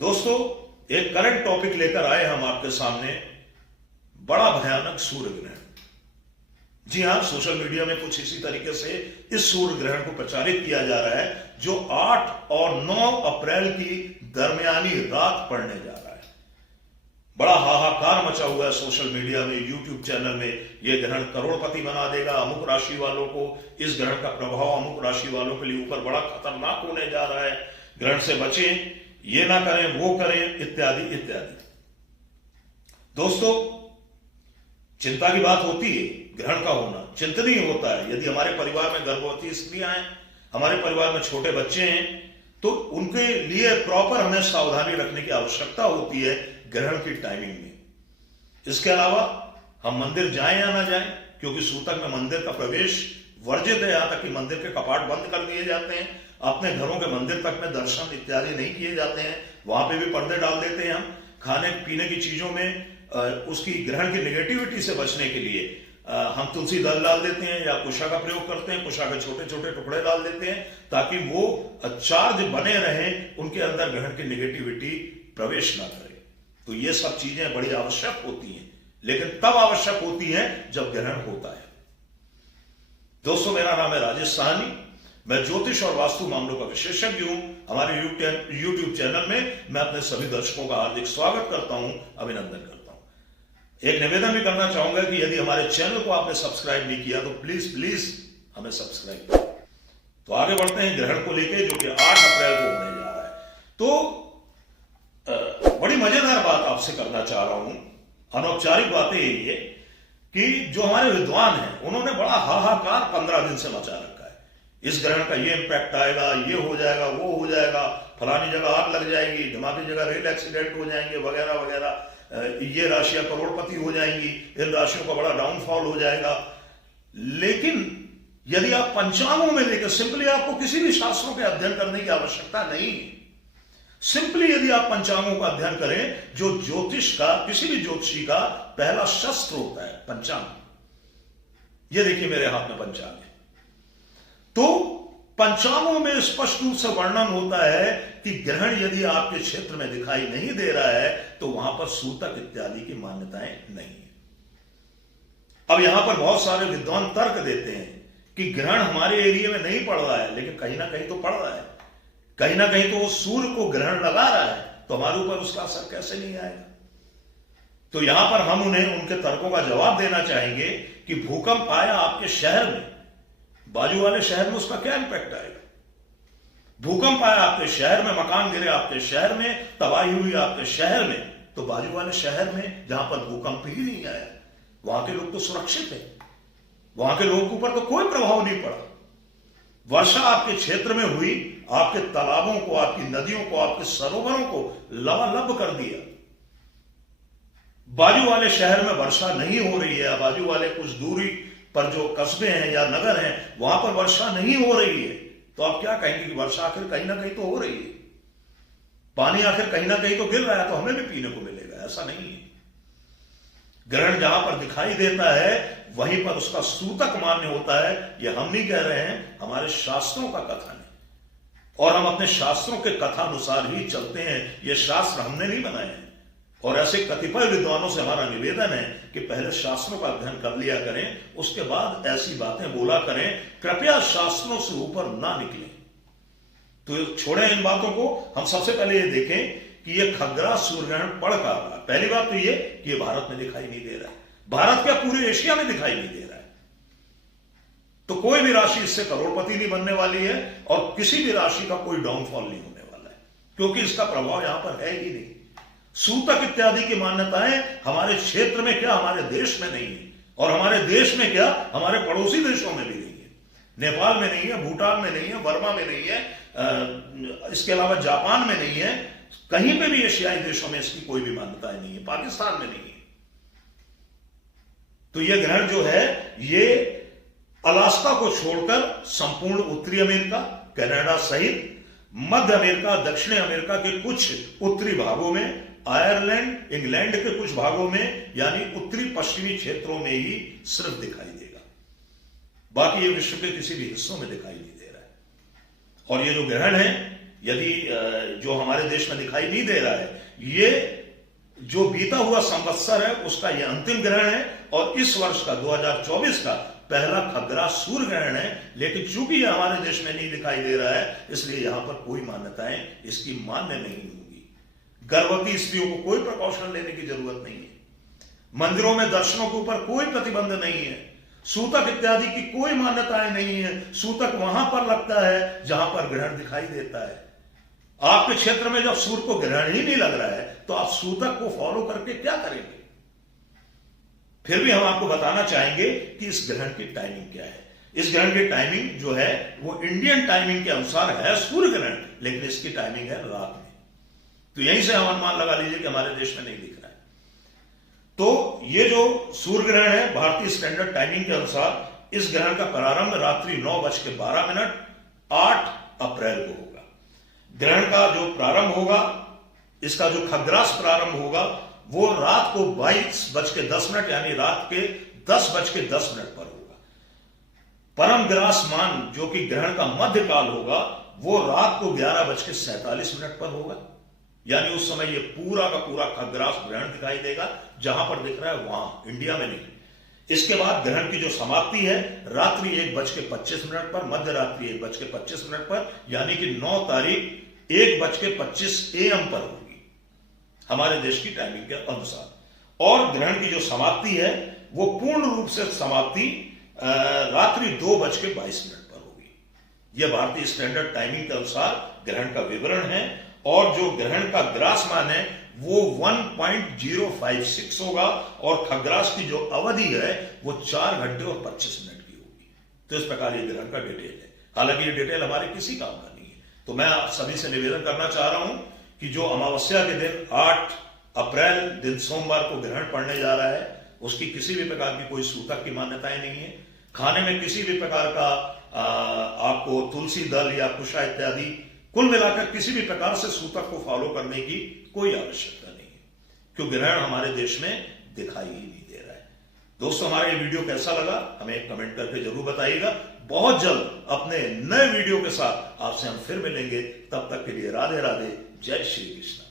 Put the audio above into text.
दोस्तों, एक current topic लेकर आए हम आपके सामने, बड़ा भयानक सूर्य ग्रहण। जी हां, सोशल मीडिया में कुछ इसी तरीके से इस सूर्य ग्रहण को प्रचारित किया जा रहा है, जो 8 और 9 अप्रैल की दरमियानी रात पड़ने जा रहा है। बड़ा हाहाकार मचा हुआ है सोशल मीडिया में, यूट्यूब चैनल में। यह ग्रहण करोड़पति बना देगा, अमुक राशि वालों को इस ग्रहण का प्रभाव अमुक राशि वालों के लिए ऊपर बड़ा खतरनाक होने जा रहा है, ग्रहण से बचें, ये ना करें, वो करें, इत्यादि इत्यादि। दोस्तों, चिंता की बात होती है, ग्रहण का होना चिंतनीय होता है। यदि हमारे परिवार में गर्भवती स्त्रियां हैं, हमारे परिवार में छोटे बच्चे हैं, तो उनके लिए प्रॉपर हमें सावधानी रखने की आवश्यकता होती है ग्रहण की टाइमिंग में। इसके अलावा हम मंदिर जाएं या ना जाएं, क्योंकि सूतक में मंदिर का प्रवेश वर्जित है, यहां तक कि मंदिर के कपाट बंद कर दिए जाते हैं। अपने घरों के मंदिर तक में दर्शन इत्यादि नहीं किए जाते हैं, वहां पे भी पर्दे डाल देते हैं हम। खाने पीने की चीजों में उसकी ग्रहण की नेगेटिविटी से बचने के लिए हम तुलसी दल डाल देते हैं या कुशा का प्रयोग करते हैं, कुशा के छोटे छोटे टुकड़े डाल देते हैं, ताकि वो चार्ज बने रहें, उनके अंदर ग्रहण की नेगेटिविटी प्रवेश ना करे। तो ये सब चीजें बड़ी आवश्यक होती हैं, लेकिन तब आवश्यक होती हैं जब ग्रहण होता है। दोस्तों, मेरा नाम है राजेश साहनी, मैं ज्योतिष और वास्तु मामलों का विशेषज्ञ हूं। हमारे यूट्यूब चैनल में मैं अपने सभी दर्शकों का हार्दिक स्वागत करता हूं, अभिनंदन करता हूं। एक निवेदन भी करना चाहूंगा कि यदि हमारे चैनल को आपने सब्सक्राइब नहीं किया तो प्लीज प्लीज हमें सब्सक्राइब करें। तो आगे बढ़ते हैं ग्रहण को लेकर, जो कि 8 अप्रैल को होने जा रहा है। तो बड़ी मजेदार बात आपसे करना चाह रहा हूं, अनौपचारिक बातें ये कि जो हमारे विद्वान हैं, उन्होंने बड़ा हाहाकार 15 दिन से मचा रखा है। इस ग्रहण का ये इंपैक्ट आएगा, ये हो जाएगा, वो हो जाएगा, फलानी जगह आग लग जाएगी, धमाकी जगह रेल एक्सीडेंट हो जाएंगे, वगैरह वगैरह, ये राशियां करोड़पति हो जाएंगी, इन राशियों का बड़ा डाउनफॉल हो जाएगा। लेकिन यदि आप पंचांगों में लेकर, सिंपली आपको किसी भी शास्त्रों के अध्ययन करने की आवश्यकता नहीं है। सिंपली यदि आप पंचांगों का अध्ययन करें, जो ज्योतिष का, किसी भी ज्योतिषी का पहला शस्त्र होता है पंचांग। ये देखिए मेरे हाथ में पंचांग है। तो पंचांगों में स्पष्ट रूप से वर्णन होता है कि ग्रहण यदि आपके क्षेत्र में दिखाई नहीं दे रहा है तो वहां पर सूतक इत्यादि की मान्यताएं नहीं है। अब यहां पर बहुत सारे विद्वान तर्क देते हैं कि ग्रहण हमारे एरिया में नहीं पड़ रहा है, लेकिन कहीं ना कहीं तो पड़ रहा है, कहीं ना कहीं तो वो सूर्य को ग्रहण लगा रहा है, तो हमारे ऊपर उसका असर कैसे नहीं आएगा। तो यहां पर हम उन्हें उनके तर्कों का जवाब देना चाहेंगे कि भूकंप आया आपके शहर में, बाजू वाले शहर में उसका क्या इंपैक्ट आएगा। भूकंप आया आपके शहर में, मकान गिरे आपके शहर में, तबाही हुई आपके शहर में, तो बाजू वाले शहर में जहां पर भूकंप ही नहीं आया, वहां के लोग तो सुरक्षित है, वहां के लोगों के ऊपर तो कोई प्रभाव नहीं पड़ा। वर्षा आपके क्षेत्र में हुई, आपके तालाबों को, आपकी नदियों को, आपके सरोवरों को लबालब कर दिया। बाजू वाले शहर में वर्षा नहीं हो रही है, बाजू वाले कुछ दूरी पर जो कस्बे हैं या नगर हैं, वहां पर वर्षा नहीं हो रही है, तो आप क्या कहेंगे कि वर्षा आखिर कहीं ना कहीं तो हो रही है, पानी आखिर कहीं ना कहीं तो गिर रहा है, तो हमें भी पीने को मिलेगा। ऐसा नहीं है। ग्रहण जहां पर दिखाई देता है वहीं पर उसका सूतक मान्य होता है। यह हम नहीं कह रहे हैं, हमारे शास्त्रों का कथन है, और हम अपने शास्त्रों के कथानुसार ही चलते हैं। ये शास्त्र हमने नहीं बनाए हैं, और ऐसे कतिपय विद्वानों से हमारा निवेदन है कि पहले शास्त्रों का अध्ययन कर लिया करें, उसके बाद ऐसी बातें बोला करें। कृपया शास्त्रों से ऊपर ना निकलें। तो छोड़ें इन बातों को। हम सबसे पहले ये देखें कि ये खग्रास सूर्य ग्रहण पड़ कहां रहा है। पहली बात तो ये कि ये भारत में दिखाई नहीं दे रहा है, भारत क्या पूरे एशिया में दिखाई नहीं दे रहा है। तो कोई भी राशि इससे करोड़पति नहीं बनने वाली है, और किसी भी राशि का कोई डाउनफॉल नहीं होने वाला है, क्योंकि इसका प्रभाव यहां पर है ही नहीं। सूतक इत्यादि की मान्यताएं हमारे क्षेत्र में क्या, हमारे देश में नहीं है, और हमारे देश में क्या, हमारे पड़ोसी देशों में भी नहीं है। नेपाल में नहीं है, भूटान में नहीं है, बर्मा में नहीं है, इसके अलावा जापान में नहीं है, कहीं पे भी एशियाई देशों में इसकी कोई भी मान्यताएं नहीं है, पाकिस्तान में नहीं है। तो यह ग्रहण जो है, ये अलास्का को छोड़कर संपूर्ण उत्तरी अमेरिका, कनाडा सहित मध्य अमेरिका, दक्षिण अमेरिका के कुछ उत्तरी भागों में, आयरलैंड, इंग्लैंड के कुछ भागों में, यानी उत्तरी पश्चिमी क्षेत्रों में ही सिर्फ दिखाई देगा। बाकी ये विश्व के किसी भी हिस्सों में दिखाई नहीं दे रहा है। और ये जो ग्रहण है, यदि जो हमारे देश में दिखाई नहीं दे रहा है, ये जो बीता हुआ संवत्सर है उसका ये अंतिम ग्रहण है और इस वर्ष का 2024 का पहला खग्रास सूर्य ग्रहण है। लेकिन चूंकि ये हमारे देश में नहीं दिखाई दे रहा है, इसलिए यहां पर कोई मान्यताएं इसकी मान्य नहीं होगी। गर्भवती स्त्रियों को कोई प्रिकॉशन लेने की जरूरत नहीं है। मंदिरों में दर्शनों के ऊपर कोई प्रतिबंध नहीं है। सूतक इत्यादि की कोई मान्यताएं नहीं है। सूतक वहां पर लगता है जहां पर ग्रहण दिखाई देता है। आपके क्षेत्र में जब सूर्य को ग्रहण ही नहीं लग रहा है तो आप सूतक को फॉलो करके क्या करेंगे? फिर भी हम आपको बताना चाहेंगे कि इस ग्रहण की टाइमिंग क्या है। इस ग्रहण की टाइमिंग जो है वो इंडियन टाइमिंग के अनुसार है सूर्य ग्रहण, लेकिन इसकी टाइमिंग है रात में। तो यहीं से हम अनुमान लगा लीजिए कि हमारे देश में नहीं दिख रहा है। तो ये जो सूर्य ग्रहण है भारतीय स्टैंडर्ड टाइमिंग के अनुसार इस ग्रहण का प्रारंभ रात्रि 9:12 8 अप्रैल को होगा। ग्रहण का जो प्रारंभ होगा, इसका जो खग्रास प्रारंभ होगा वो रात को 22:10 यानी रात के 10:10 पर होगा। परम ग्रासमान जो कि ग्रहण का मध्यकाल होगा वो रात को 11:47 पर होगा। यानी उस समय ये पूरा का पूरा खग्रास ग्रहण दिखाई देगा। जहां पर दिख रहा है वहां, इंडिया में नहीं। इसके बाद ग्रहण की जो समाप्ति है रात्रि 1:25 पर, मध्य रात्रि 1:25 पर, यानी कि 9 तारीख 1:25 AM पर होगी हमारे देश की टाइमिंग के अनुसार। और ग्रहण की जो समाप्ति है वो पूर्ण रूप से समाप्ति रात्रि 2:22 पर होगी। यह भारतीय स्टैंडर्ड टाइमिंग के अनुसार ग्रहण का विवरण है। और जो ग्रहण का ग्रासमान है वो 1.056 होगा और खग्रास की जो अवधि है वो 4 घंटे और 25 मिनट की होगी। तो इस प्रकार ये ग्रहण का डिटेल है। हालांकि ये डिटेल हमारे किसी काम का नहीं है। तो मैं आप सभी से निवेदन करना चाह रहा हूं कि जो अमावस्या के दिन 8 अप्रैल दिन सोमवार को ग्रहण पड़ने जा रहा है, उसकी किसी भी प्रकार की कोई सूतक की मान्यताएं नहीं है। खाने में किसी भी प्रकार का आपको तुलसी दल या कुशा इत्यादि, कुल मिलाकर किसी भी प्रकार से सूतक को फॉलो करने की कोई आवश्यकता नहीं है, क्योंकि ग्रहण हमारे देश में दिखाई ही नहीं दे रहा है। दोस्तों, हमारा ये वीडियो कैसा लगा हमें एक कमेंट करके जरूर बताइएगा। बहुत जल्द अपने नए वीडियो के साथ आपसे हम फिर मिलेंगे। तब तक के लिए राधे राधे, जय श्री कृष्ण।